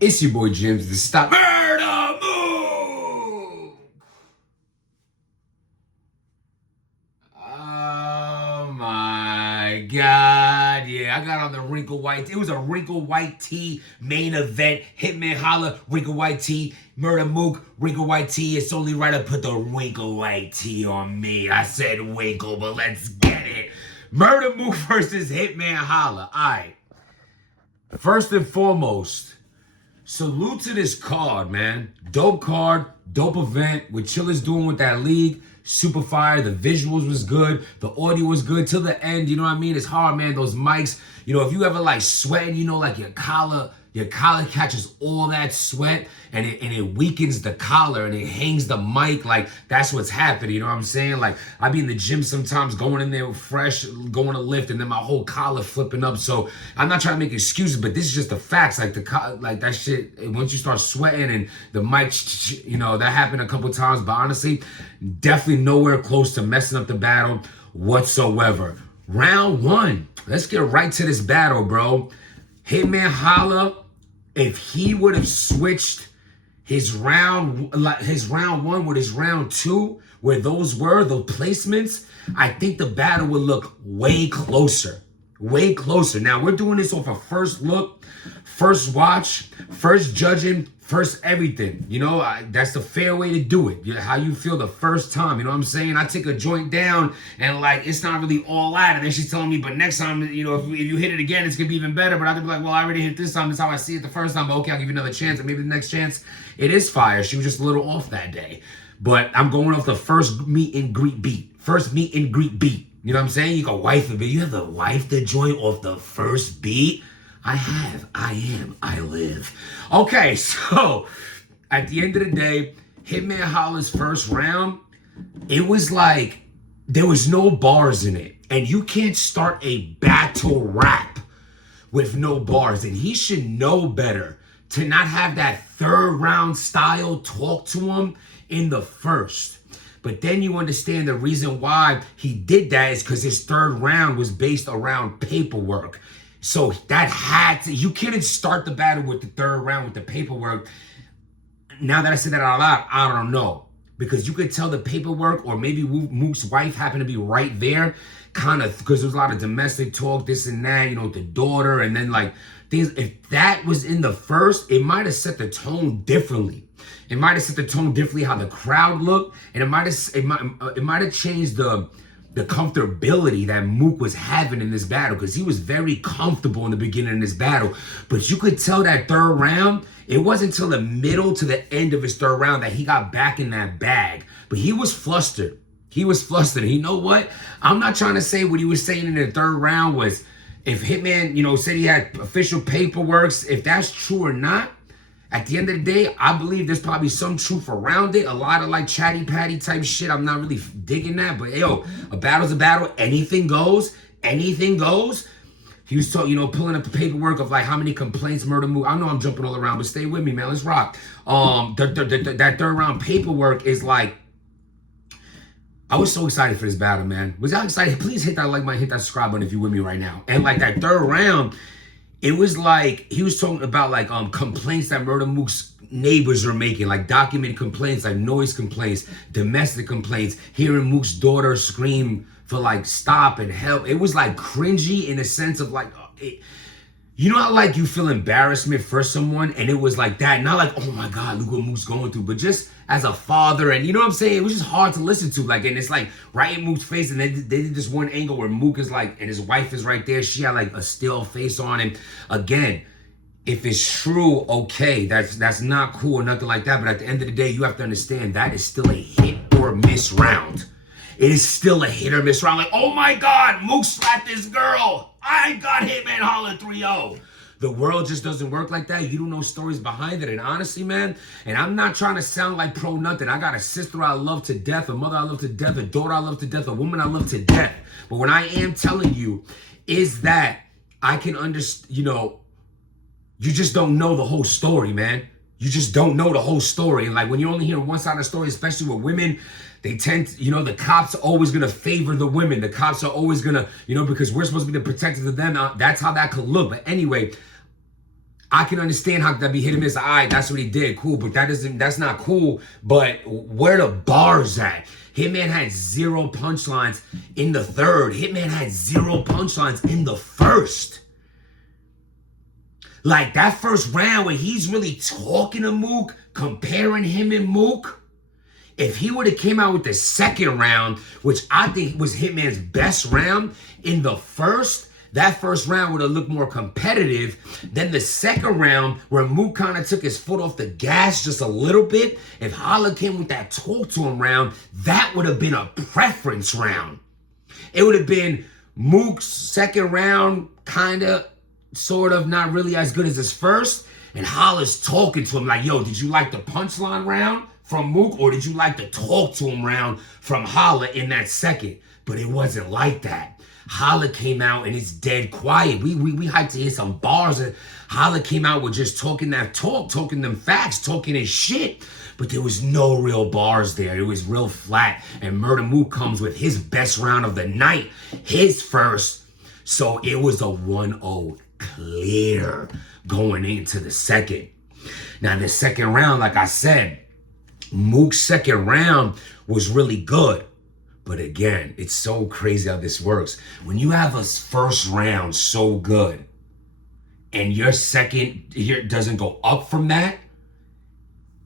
It's your boy James, the Stop Murder Mook! Oh my God. Yeah, I got on the wrinkle white. It was a wrinkle white tee main event. Hitman Holla, wrinkle white tee. Murder Mook, wrinkle white tee. It's only right to put the wrinkle white tee on me. I said winkle, but let's get it. Murder Mook versus Hitman Holla. All right. First and foremost, salute to this card, man. Dope card, dope event. What Chilla's doing with that league, super fire. The visuals was good. The audio was good till the end. You know what I mean? It's hard, man. Those mics, you know, if you ever like sweating, you know, like your collar catches all that sweat and it weakens the collar and it hangs the mic. Like, that's what's happening. You know what I'm saying? Like, I be in the gym sometimes going in there fresh, going to lift, and then my whole collar flipping up. So I'm not trying to make excuses, but this is just the facts. Like, like that shit, once you start sweating and the mic, you know, that happened a couple times. But honestly, definitely nowhere close to messing up the battle whatsoever. Round one. Let's get right to this battle, bro. Hitman Holla, if he would have switched his round one with his round two, where those were the placements, I think the battle would look way closer. Way closer. Now, we're doing this off a first look, first watch, first judging, first everything. You know, that's the fair way to do it. How you feel the first time. You know what I'm saying? I take a joint down and like, it's not really all out. And then she's telling me, but next time, you know, if you hit it again, it's going to be even better. But I could be like, well, I already hit this time. That's how I see it the first time. But okay, I'll give you another chance. And maybe the next chance, it is fire. She was just a little off that day. But I'm going off the first meet and greet beat. First meet and greet beat. You know what I'm saying? You can wife it, but you have to wife the joint off the first beat. I have, I am, I live. Okay, so at the end of the day, Hitman Holla's first round, it was like there was no bars in it. And you can't start a battle rap with no bars. And he should know better to not have that third round style talk to him in the first. But then you understand the reason why he did that is because his third round was based around paperwork. So that had to, you couldn't start the battle with the third round with the paperwork. Now that I said that out loud, I don't know. Because you could tell the paperwork, or maybe Mook's wife happened to be right there, kind of, because there was a lot of domestic talk, this and that, you know, with the daughter, and then like things. If that was in the first, it might have set the tone differently. It might have set the tone differently how the crowd looked, and it might have changed the comfortability that Mook was having in this battle, because he was very comfortable in the beginning of this battle. But you could tell that third round, it wasn't until the middle to the end of his third round that he got back in that bag. But he was flustered. He was flustered. And you know what? I'm not trying to say what he was saying in the third round was, if Hitman, you know, said he had official paperwork, if that's true or not, at the end of the day, I believe there's probably some truth around it. A lot of like chatty patty type shit. I'm not really digging that. But yo, a battle's a battle. Anything goes. Anything goes. He was talking, you know, pulling up the paperwork of like how many complaints Murder Mook. I know I'm jumping all around, but stay with me, man. Let's rock. That third round paperwork is like, I was so excited for this battle, man. Was I excited? Please hit that like button, hit that subscribe button if you're with me right now. And like that third round, it was like, he was talking about like complaints that Murder Mook's neighbors are making, like documented complaints, like noise complaints, domestic complaints, hearing Mook's daughter scream for like stop and help. It was like cringy in a sense of like, you know how like you feel embarrassment for someone, and it was like that, not like, oh my God, look what Mook's going through, but just as a father, and you know what I'm saying? It was just hard to listen to, like, and it's like right in Mook's face, and they did this one angle where Mook is like, and his wife is right there, she had like a still face on him. Again, if it's true, okay, that's not cool or nothing like that, but at the end of the day, you have to understand that is still a hit or miss round. It is still a hit or miss round. Like, oh my God, Mook slapped this girl. I got Hitman Holla 3-0. The world just doesn't work like that. You don't know stories behind it. And honestly, man, and I'm not trying to sound like pro nothing. I got a sister I love to death, a mother I love to death, a daughter I love to death, a woman I love to death. But what I am telling you is that I can understand, you know, you just don't know the whole story, man. You just don't know the whole story. And like when you only hear one side of the story, especially with women, they tend to, you know, the cops are always going to favor the women. The cops are always going to, you know, because we're supposed to be the protectors of them. That's how that could look. But anyway, I can understand how that be hit and miss. All right, that's what he did. Cool, but that's not cool. But where the bars at? Hitman had 0 punchlines in the third. Hitman had 0 punchlines in the first. Like that first round when he's really talking to Mook, comparing him and Mook. If he would have came out with the second round, which I think was Hitman's best round in the first, that first round would have looked more competitive than the second round where Mook kind of took his foot off the gas just a little bit. If Holla came with that talk to him round, that would have been a preference round. It would have been Mook's second round, kind of, sort of, not really as good as his first. And Holla's talking to him like, yo, did you like the punchline round from Mook, or did you like the talk to him round from Holla in that second? But it wasn't like that. Holla came out and it's dead quiet. We hyped to hear some bars, and Holla came out with just talking that talk, talking them facts, talking his shit. But there was no real bars there. It was real flat. And Murder Mook comes with his best round of the night, his first. So it was a 1-0 clear going into the second. Now the second round, like I said, Mook's second round was really good. But again, it's so crazy how this works. When you have a first round so good and your second doesn't go up from that,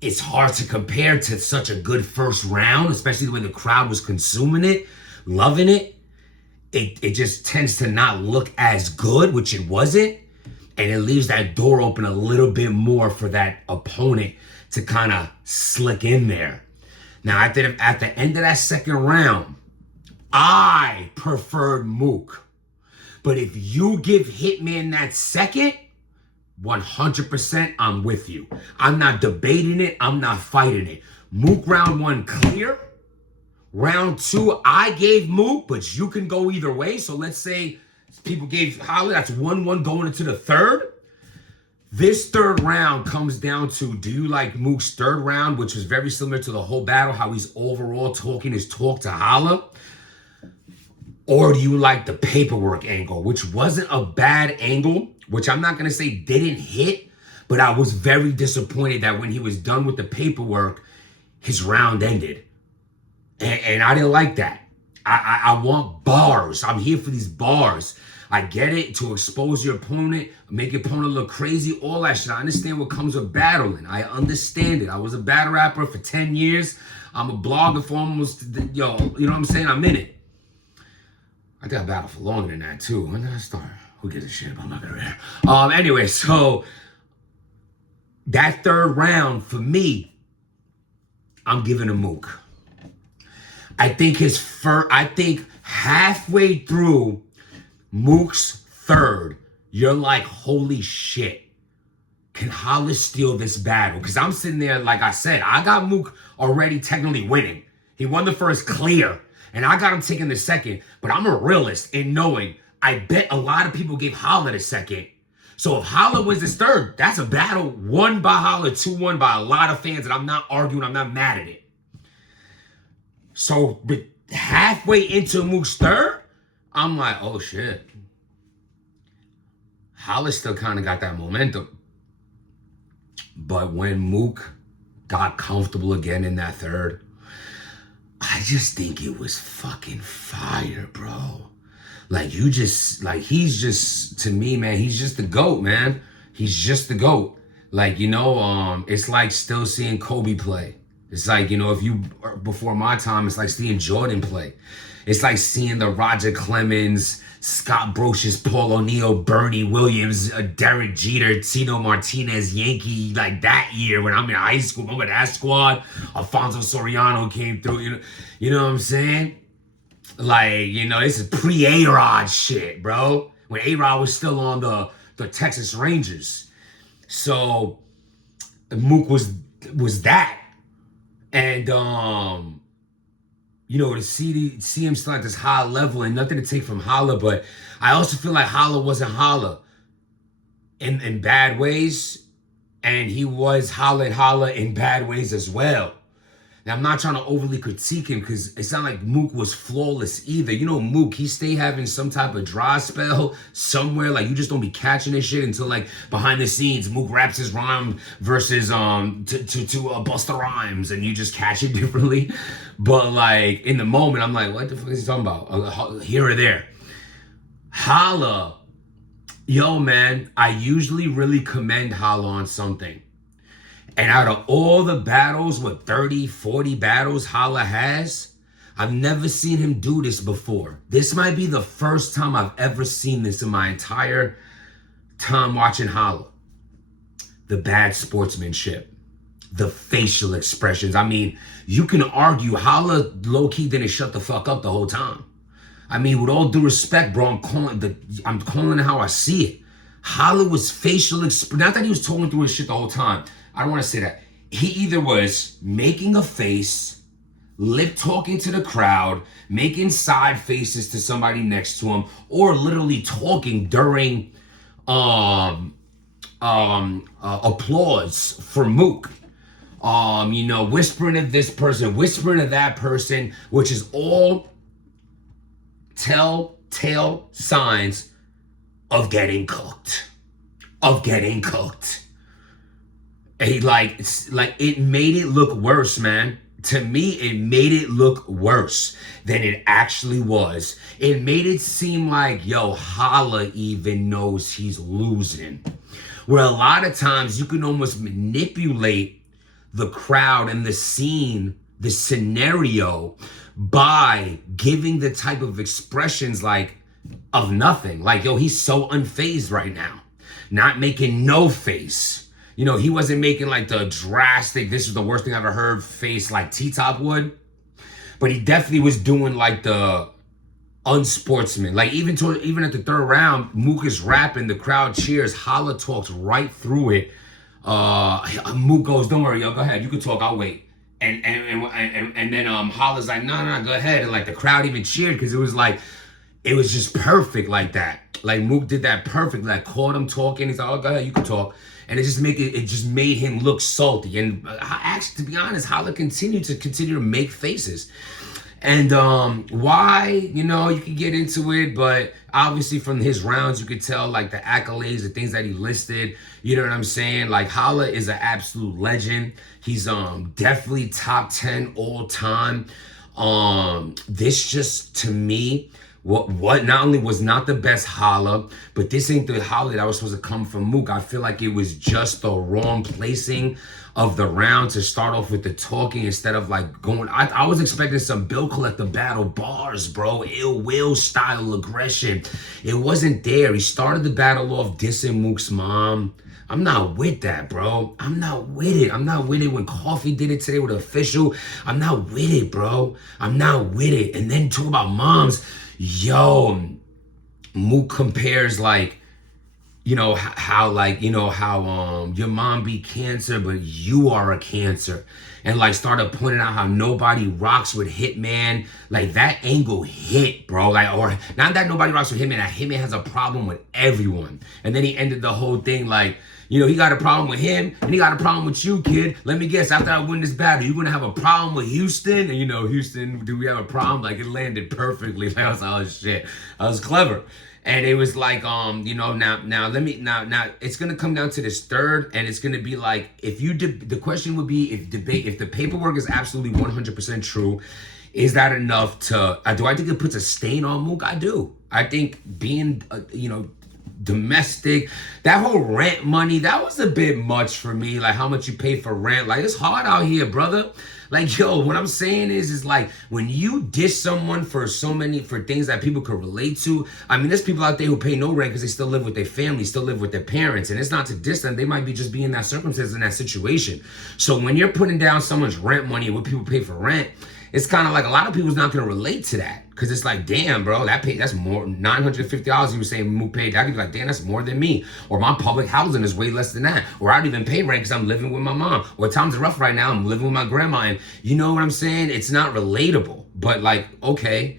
it's hard to compare to such a good first round, especially when the crowd was consuming it, loving it. It just tends to not look as good, which it wasn't. And it leaves that door open a little bit more for that opponent to kind of slick in there. Now, at the end of that second round, I preferred Mook. But if you give Hitman that second, 100% I'm with you. I'm not debating it. I'm not fighting it. Mook round 1 clear. Round 2, I gave Mook, but you can go either way. So let's say people gave Holla, that's 1-1 going into the third. This third round comes down to, do you like Mook's third round, which was very similar to the whole battle, how he's overall talking his talk to Holla? Or do you like the paperwork angle, which wasn't a bad angle, which I'm not going to say didn't hit, but I was very disappointed that when he was done with the paperwork, his round ended. And I didn't like that. I want bars. I'm here for these bars. I get it, to expose your opponent, make your opponent look crazy, all that shit. I understand what comes with battling. I understand it. I was a battle rapper for 10 years. I'm a blogger for almost, you know what I'm saying? I'm in it. I think I battled for longer than that too. When did I start? Who gives a shit about my career? Anyway, so that third round for me, I'm giving a Mook. I think halfway through Mook's third, you're like, holy shit, can Holla steal this battle? Because I'm sitting there, like I said, I got Mook already technically winning. He won the first clear, and I got him taking the second. But I'm a realist in knowing I bet a lot of people gave Holla the second. So if Holla wins this third, that's a battle won by Holla, 2-1 by a lot of fans, and I'm not arguing, I'm not mad at it. So but halfway into Mook's third, I'm like, oh shit. Holla still kind of got that momentum. But when Mook got comfortable again in that third, I just think it was fucking fire, bro. Like he's just, to me, man, he's just the GOAT, man. He's just the GOAT. Like, it's like still seeing Kobe play. It's like, if you, before my time, it's like seeing Jordan play. It's like seeing the Roger Clemens, Scott Brocious, Paul O'Neal, Bernie Williams, Derek Jeter, Tino Martinez, Yankee, like that year when I'm in high school. Remember that squad? Alfonso Soriano came through, you know what I'm saying? Like, this is pre-A-Rod shit, bro. When A-Rod was still on the Texas Rangers. So, Mook was that. And, to see him still at this high level, and nothing to take from Holla, but I also feel like Holla wasn't Holla in bad ways, and he was Holla in bad ways as well. Now, I'm not trying to overly critique him because it's not like Mook was flawless either. You know, Mook, he stay having some type of dry spell somewhere. Like, you just don't be catching this shit until, like, behind the scenes, Mook raps his rhyme versus to Busta Rhymes, and you just catch it differently. But, like, in the moment, I'm like, what the fuck is he talking about? Here or there. Holla. Yo, man, I usually really commend Holla on something. And out of all the battles, what, 30, 40 battles Holla has, I've never seen him do this before. This might be the first time I've ever seen this in my entire time watching Holla. The bad sportsmanship, the facial expressions. I mean, you can argue Holla low-key didn't shut the fuck up the whole time. I mean, with all due respect, bro, I'm calling it how I see it. Holla was facial not that he was talking through his shit the whole time. I don't want to say that. He either was making a face, lip talking to the crowd, making side faces to somebody next to him, or literally talking during applause for Mook. You know, whispering to this person, whispering to that person, which is all telltale signs of getting cooked. It made it look worse, man. To me, it made it look worse than it actually was. It made it seem like, yo, Holla even knows he's losing. Where a lot of times you can almost manipulate the crowd and the scene, the scenario, by giving the type of expressions like of nothing. Like, yo, he's so unfazed right now. Not making no face. You know, he wasn't making like the drastic, this is the worst thing I've ever heard face like T-Top would. But he definitely was doing like the unsportsman. Like even at the third round, Mook is rapping, the crowd cheers, Holla talks right through it. Mook goes, don't worry, yo, go ahead, you can talk, I'll wait. And then Holla's like, no, go ahead. And like the crowd even cheered because it was just perfect like that. Like Mook did that perfect. Like caught him talking. He's like, oh, go ahead, you can talk. And it just made him look salty. And actually, to be honest, Holla continued to make face. And why, you know, you can get into it, but obviously from his rounds, you could tell like the accolades, the things that he listed, you know what I'm saying? Like Holla is an absolute legend. He's definitely top 10 all time. This just, to me, what not only was not the best Holla, but this ain't the Holla that was supposed to come from Mook. I feel like it was just the wrong placing of the round to start off with the talking instead of like going. I was expecting some Bill Collector battle bars, bro. Ill will style aggression. It wasn't there. He started the battle off dissing Mook's mom. I'm not with that, bro. I'm not with it. I'm not with it when Coffee did it today with Official. I'm not with it, bro. I'm not with it. And then talk about moms. Yo, Mook compares like, you know, how your mom beat cancer, but you are a cancer. And like started pointing out how nobody rocks with Hitman. Like that angle hit, bro. Like, or not that nobody rocks with Hitman, that Hitman has a problem with everyone. And then he ended the whole thing like, you know, he got a problem with him and he got a problem with you, kid. Let me guess, after I win this battle, you're gonna have a problem with Houston? And you know, Houston, do we have a problem? Like it landed perfectly. Like I was like, oh shit, I was clever. And it was like, you know, now it's gonna come down to this third, and it's gonna be like, the question would be if the paperwork is absolutely 100% true, is that enough to? Do I think it puts a stain on Mook? I do. I think being, you know, domestic, that whole rent money, that was a bit much for me. Like how much you pay for rent, like it's hard out here, brother. Like, yo, what I'm saying is like when you dish someone for things that people could relate to. I mean, there's people out there who pay no rent because they still live with their family, still live with their parents, and it's not to diss them. They might be just be in that circumstance, in that situation. So when you're putting down someone's rent money and what people pay for rent, it's kind of like a lot of people's not gonna relate to that because it's like, damn, bro, that's more $950. You were saying Mook paid. I could be like, damn, that's more than me. Or my public housing is way less than that. Or I don't even pay rent because I'm living with my mom. Or times are rough right now. I'm living with my grandma, and you know what I'm saying? It's not relatable. But like, okay,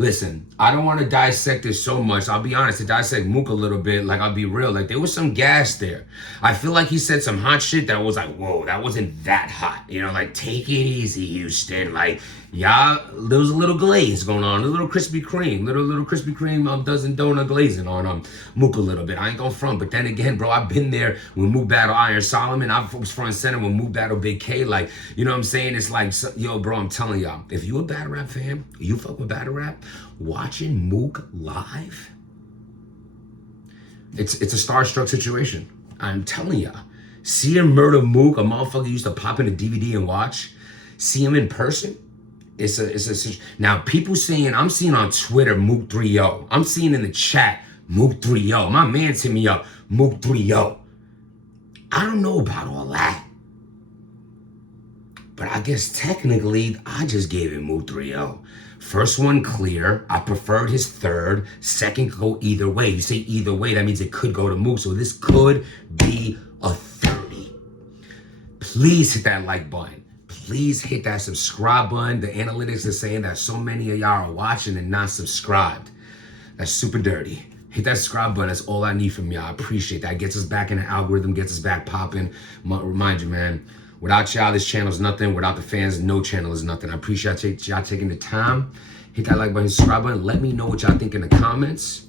Listen, I don't want to dissect it so much. I'll be honest, to dissect Mook a little bit, like, I'll be real. Like, there was some gas there. I feel like he said some hot shit that was like, whoa, that wasn't that hot. You know, like, take it easy, Houston. Like, yeah, there was a little glaze going on, a little Krispy Kreme, little Krispy Kreme dozen donut glazing on Mook a little bit. I ain't gonna front, but then again, bro, I've been there when Mook battle Iron Solomon. I was front and center when Mook battle Big K. Like, you know what I'm saying? It's like, yo, bro, I'm telling y'all, if you a battle rap fan, you fuck with battle rap, watching Mook live, it's a starstruck situation. I'm telling y'all, see him murder Mook, a motherfucker used to pop in a DVD and watch. See him in person. It's a now people saying, I'm seeing on Twitter Mook 3-0. I'm seeing in the chat Mook 3-0. My man's hit me up Mook 3-0. I don't know about all that, but I guess technically I just gave it Mook 3-0. First one clear. I preferred his third. Second could go either way. You say either way, that means it could go to Mook. So this could be a 30. Please hit that like button. Please hit that subscribe button. The analytics are saying that so many of y'all are watching and not subscribed. That's super dirty. Hit that subscribe button. That's all I need from y'all. I appreciate that. Gets us back in the algorithm, gets us back popping. Remind you, man, without y'all, this channel is nothing. Without the fans, no channel is nothing. I appreciate y'all taking the time. Hit that like button, subscribe button. Let me know what y'all think in the comments.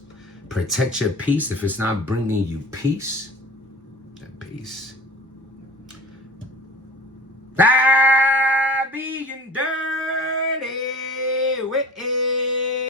Protect your peace. If it's not bringing you peace, then peace. Bye.